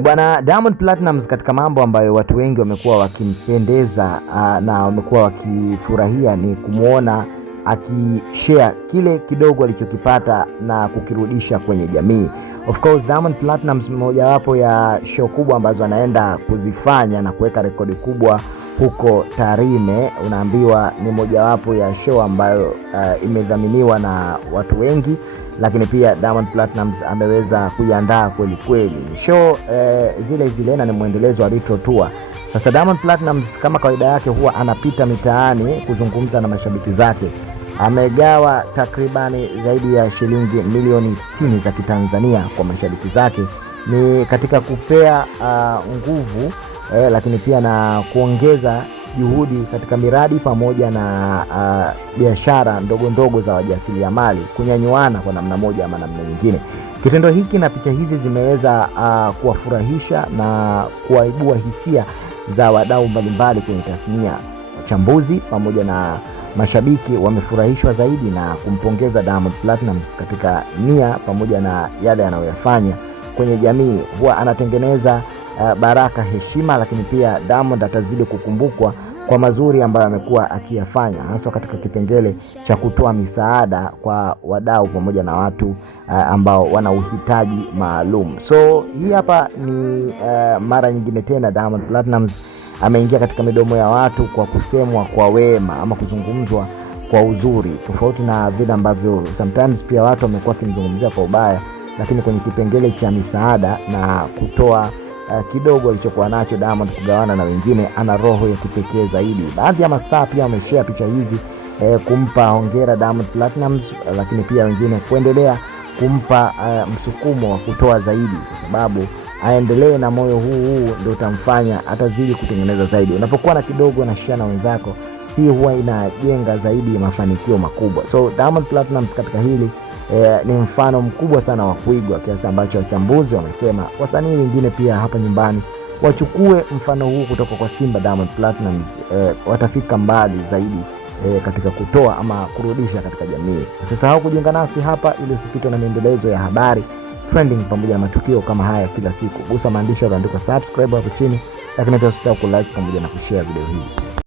Bwana Diamond Platnumz, katika mambo ambayo watu wengi wamekuwa wakimpendeza na wamekuwa wakifurahia ni kumuona akishare kile kidogo alichokipata na kukirudisha kwenye jamii. Of course Diamond Platnumz, mojawapo ya show kubwa ambazo anaenda kuzifanya na kuweka rekodi kubwa huko Tarime, unaambiwa ni mojawapo ya show ambayo imedhaminiwa na watu wengi, lakini pia Diamond Platnumz ameweza kuiandaa kweli kweli. Show zile na ni muendelezo wa Retro Tour. Sasa Diamond Platnumz kama kawaida yake huwa anapita mitaani kuzungumza na mashabiki zake. Amegawa takribani zaidi ya shilingi milioni 60 za Kitanzania kwa mashabiki zake, ni katika kupea nguvu lakini pia na kuongeza juhudi katika miradi pamoja na biashara ndogo ndogo za wajasiriamali kunyanyuana kwa namna moja ama namna nyingine. Kitendo hiki na picha hizi zimeweza kuwafurahisha na kuwaibua hisia za wadau mbalimbali kwenye tasnia. Wachambuzi pamoja na mashabiki wamefurahishwa zaidi na kumpongeza Diamond Platnumz katika nia pamoja na yale anayoyafanya kwenye jamii. Huwa anatengeneza baraka, heshima, lakini pia Diamond atazidi kukumbukwa kwa mazuri ambayo amekuwa akiyafanya, hasa katika kipengele cha kutoa misaada kwa wadau pamoja na watu ambao wana uhitaji maalum. So hii hapa ni mara nyingine tena Diamond Platnumz ameingia katika midomo ya watu kwa kusemwa kwa wema ama kuzungumzwa kwa uzuri, tofauti na vile ambavyo sometimes pia watu wamekuwa kimzungumzia kwa ubaya, lakini kwenye kipengele cha misaada na kutoa kidogo alichokuwa nacho Diamond kugawana na wengine, ana roho ya kipekee zaidi. Baadhi ya mastaa pia wameshare picha hizi kumpa hongera Diamond Platnumz, lakini pia wengine kuendelea kumpa msukumo wa kutoa zaidi, kwa sababu aendelee na moyo huu ndio utamfanya atazidi kutengeneza zaidi. Unapokuwa na kidogo na share na wenzako, hii huwa inajenga zaidi mafanikio makubwa. So Diamond Platnumz katika hili ni mfano mkubwa sana wa kuigwa, kiasi ambacho wachambuzi wamesema wasanii wengine pia hapa nyumbani wachukue mfano huu kutoka kwa Simba Diamond Platnumz, watafika mbali zaidi katika kutoa ama kurudisha katika jamii. Usisahau kujiunga nasi hapa ili usipitwe na maendelezo ya habari, trending pamoja na matukio kama haya kila siku. Gusa maandishi yaliyoandikwa subscribe hapo chini, lakini pia usisahau kulike pamoja na kushare video hii.